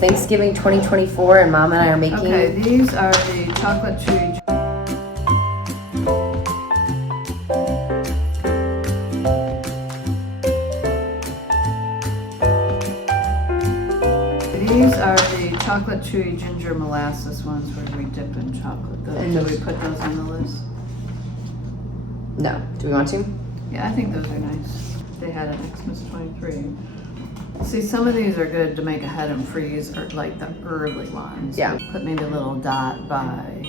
It's Thanksgiving 2024 and Mom and I are making... Okay, these are the chocolate chewy. These are the chocolate chewy ginger molasses ones where we dip in chocolate. Do we put those on the list? No. Do we want to? Yeah, I think those are nice. They had an Xmas 23. See, some of these are good to make ahead and freeze, or like the early ones. Yeah. Put maybe a little dot by.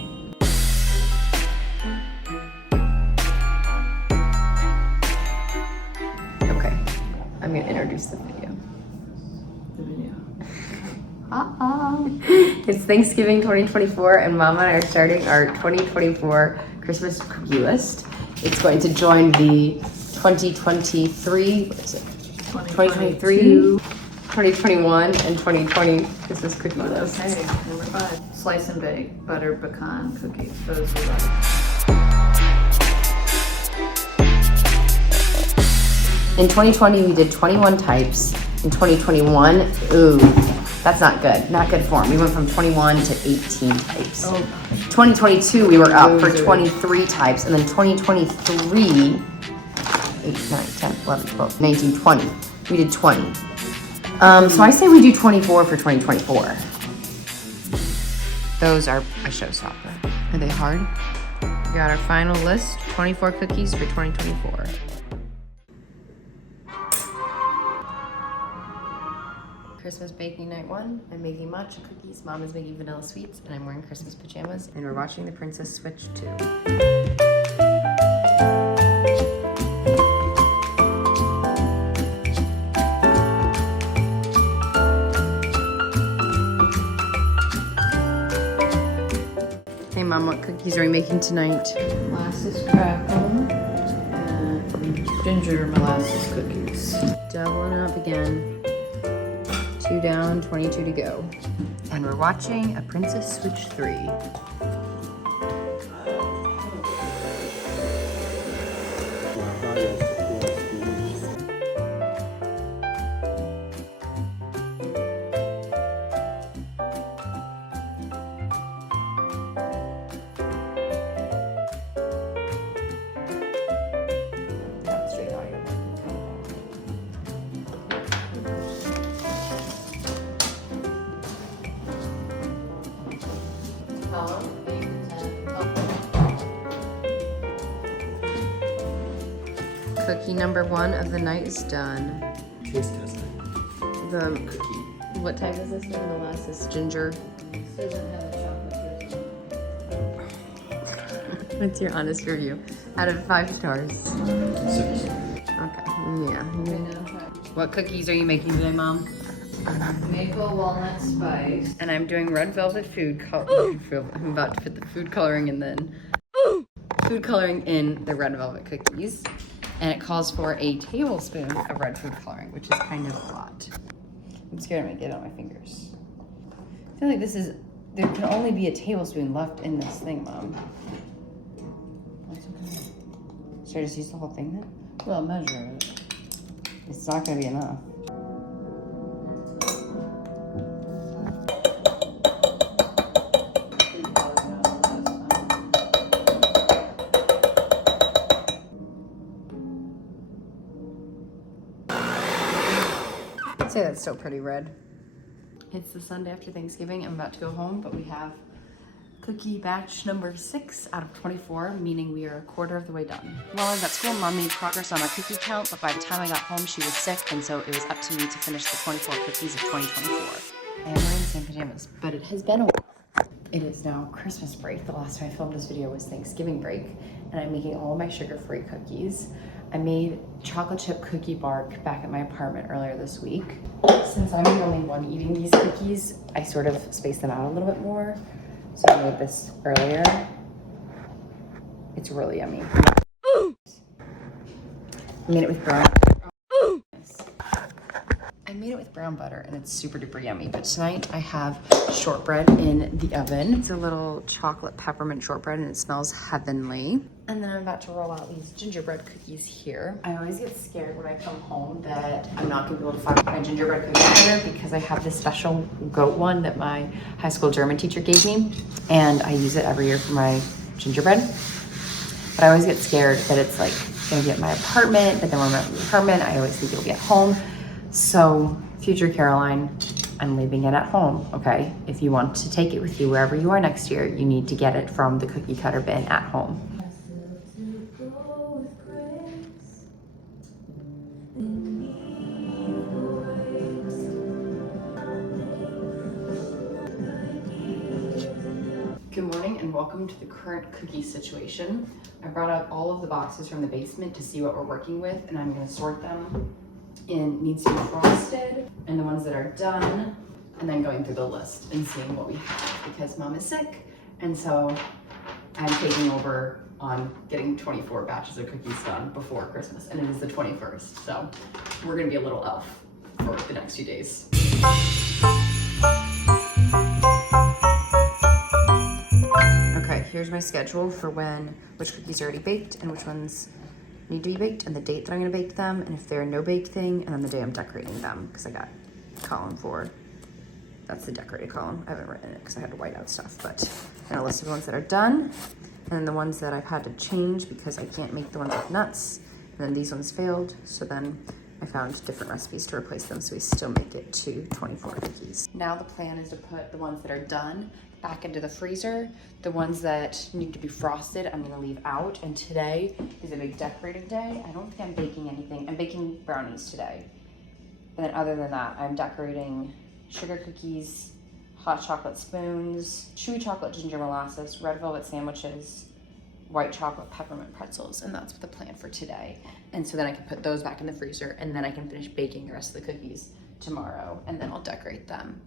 Okay. I'm going to introduce the video. The video. It's Thanksgiving 2024 and Mom and I are starting our 2024 Christmas cookie list. It's going to join the 2023, what is it? 2023, 2021, and 2020 Christmas cookie list. Okay, number 5. Slice and bake butter pecan cookies. Those we like. In 2020, we did 21 types. In 2021, ooh, that's not good. Not good form. We went from 21 to 18 types. Oh. 2022, we were up for 23 types. And then 2023, 8, 9, 10, 11, 12, 19, 20. We did 20. So I say we do 24 for 2024. Those are a showstopper. Are they hard? We got our final list, 24 cookies for 2024. Christmas baking night 1. I'm making matcha cookies, Mom is making vanilla sweets, and I'm wearing Christmas pajamas, and we're watching The Princess Switch 2. Hey Mom, what cookies are we making tonight? Molasses crackle and ginger molasses cookies. Doubling up again. 2 down, 22 to go. And we're watching A Princess Switch 3. Cookie number 1 of the night is done. Taste testing. The cookie. What type is this one? Molasses ginger. Doesn't have a chocolate cookie. What's your honest review? Out of 5 stars. 6. Okay. Yeah. What cookies are you making today, Mom? Maple walnut spice. And I'm doing red velvet food I'm about to put the food coloring in the red velvet cookies. And it calls for a tablespoon of red food coloring, which is kind of a lot. I'm scared I'm gonna get it on my fingers. I feel like there can only be a tablespoon left in this thing, Mom. That's okay. Should I just use the whole thing then? Well, measure it. It's not gonna be enough. I'd say that's still pretty red. It's the Sunday after Thanksgiving. I'm about to go home, but we have cookie batch number 6 out of 24, meaning we are a quarter of the way done. While I was at school, Mom made progress on our cookie count, but by the time I got home, she was sick, and so it was up to me to finish the 24 cookies of 2024. And we're in the same pajamas, but it has been a while. It is now Christmas break. The last time I filmed this video was Thanksgiving break, and I'm making all of my sugar-free cookies. I made chocolate chip cookie bark back at my apartment earlier this week. Since I'm the only one eating these cookies, I sort of spaced them out a little bit more. So I made this earlier. It's really yummy. I made it with brownies. I made it with brown butter and it's super duper yummy. But tonight I have shortbread in the oven. It's a little chocolate peppermint shortbread and it smells heavenly. And then I'm about to roll out these gingerbread cookies here. I always get scared when I come home that I'm not gonna be able to find my gingerbread cookie cutter because I have this special goat one that my high school German teacher gave me. And I use it every year for my gingerbread. But I always get scared that it's like gonna be at my apartment, but then when I'm at the apartment, I always think it'll be at home. So, future Caroline, I'm leaving it at home, okay? If you want to take it with you wherever you are next year, you need to get it from the cookie cutter bin at home. Good morning and welcome to the current cookie situation. I brought out all of the boxes from the basement to see what we're working with, and I'm gonna sort them in needs to be frosted and the ones that are done, and then going through the list and seeing what we have because mom is sick, and so I'm taking over on getting 24 batches of cookies done before Christmas, and it is the 21st, so we're gonna be a little elf for the next few days. Okay, here's my schedule for which cookies are already baked and which ones need to be baked, and the date that I'm gonna bake them, and if they're a no bake thing, and then the day I'm decorating them, because I got a column for, that's the decorated column. I haven't written it because I had to white out stuff, but I got a list of the ones that are done, and then the ones that I've had to change because I can't make the ones with nuts, and then these ones failed, so then I found different recipes to replace them, so we still make it to 24 cookies. Now the plan is to put the ones that are done back into the freezer. The ones that need to be frosted, I'm gonna leave out, and today is a big decorating day. I don't think I'm baking anything. I'm baking brownies today. And then other than that, I'm decorating sugar cookies, hot chocolate spoons, chewy chocolate ginger molasses, red velvet sandwiches, white chocolate peppermint pretzels, and that's the plan for today. And so then I can put those back in the freezer, and then I can finish baking the rest of the cookies tomorrow, and then I'll decorate them.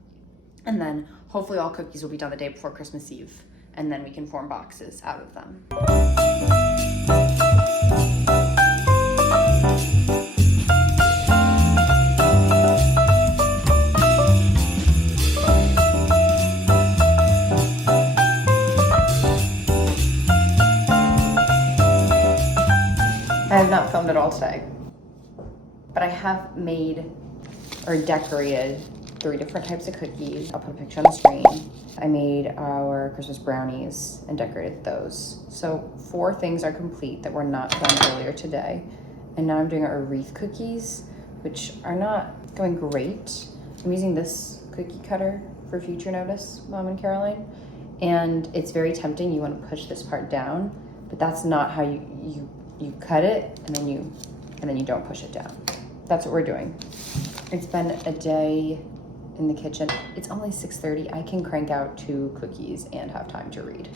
And then hopefully all cookies will be done the day before Christmas Eve, and then we can form boxes out of them. I have not filmed at all today, but I have made or decorated 3 different types of cookies. I'll put a picture on the screen. I made our Christmas brownies and decorated those. So 4 things are complete that were not done earlier today. And now I'm doing our wreath cookies, which are not going great. I'm using this cookie cutter for future notice, Mom and Caroline. And it's very tempting. You want to push this part down, but that's not how you cut it, and then you don't push it down. That's what we're doing. It's been a day in the kitchen. It's only 6:30. I can crank out 2 cookies and have time to read.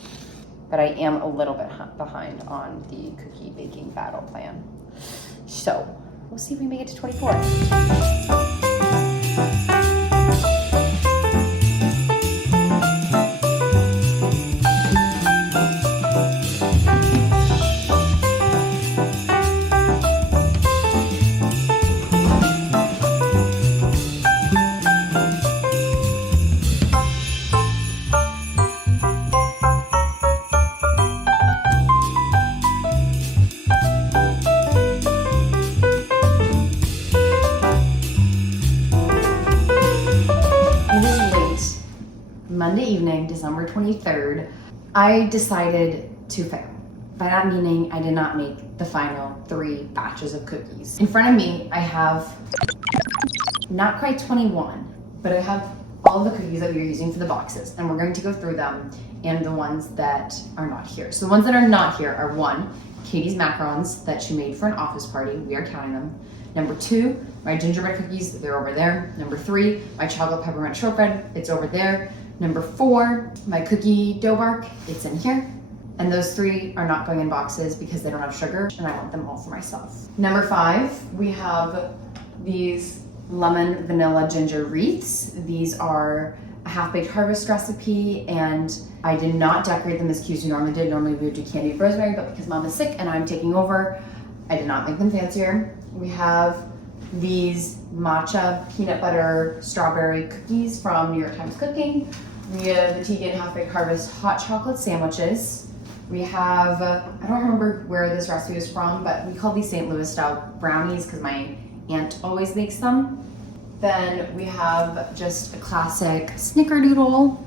But I am a little bit behind on the cookie baking battle plan. So we'll see if we make it to 24. Monday evening, December 23rd, I decided to fail. By that meaning, I did not make the final 3 batches of cookies. In front of me, I have not quite 21, but I have all the cookies that we are using for the boxes, and we're going to go through them and the ones that are not here. So the ones that are not here are 1, Katie's macarons that she made for an office party. We are counting them. Number 2, my gingerbread cookies, they're over there. Number 3, my chocolate peppermint shortbread, it's over there. Number 4, my cookie dough bark, it's in here. And those 3 are not going in boxes because they don't have sugar, and I want them all for myself. Number 5, we have these lemon vanilla ginger wreaths. These are a half-baked harvest recipe, and I did not decorate them as cute as we normally did. Normally we would do candied rosemary, but because Mom is sick and I'm taking over, I did not make them fancier. We have these matcha peanut butter strawberry cookies from New York Times Cooking. We have the Tegan Half Baked Harvest hot chocolate sandwiches. We have, I don't remember where this recipe is from, but we call these St. Louis style brownies because my aunt always makes them. Then we have just a classic Snickerdoodle.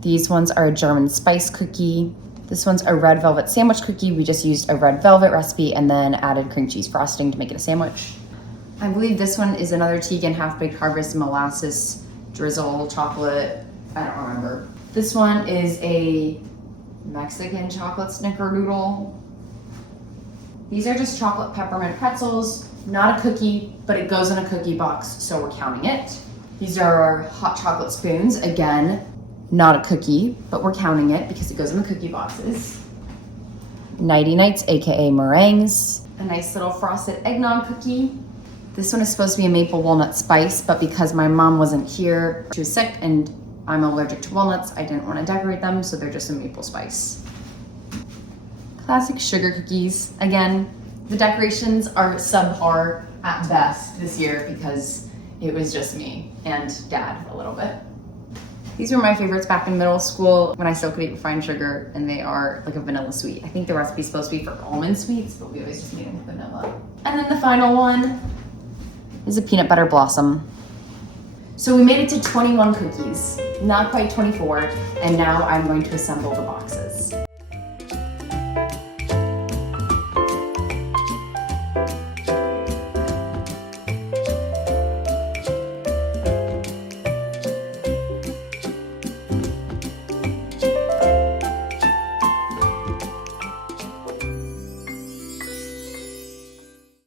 These ones are a German spice cookie. This one's a red velvet sandwich cookie. We just used a red velvet recipe and then added cream cheese frosting to make it a sandwich. I believe this one is another Tegan Half Baked Harvest molasses drizzle chocolate. I don't remember. This one is a Mexican chocolate Snickerdoodle. These are just chocolate peppermint pretzels. Not a cookie, but it goes in a cookie box, so we're counting it. These are our hot chocolate spoons. Again, not a cookie, but we're counting it because it goes in the cookie boxes. Nighty Nights, AKA Meringues. A nice little frosted eggnog cookie. This one is supposed to be a maple walnut spice, but because my mom wasn't here, she was sick and I'm allergic to walnuts, I didn't want to decorate them, so they're just a maple spice. Classic sugar cookies. Again, the decorations are subpar at best this year because it was just me and Dad a little bit. These were my favorites back in middle school when I still could eat refined sugar, and they are like a vanilla sweet. I think the recipe's supposed to be for almond sweets, but we always just made them with vanilla. And then the final one is a peanut butter blossom. So we made it to 21 cookies, not quite 24, and now I'm going to assemble the boxes.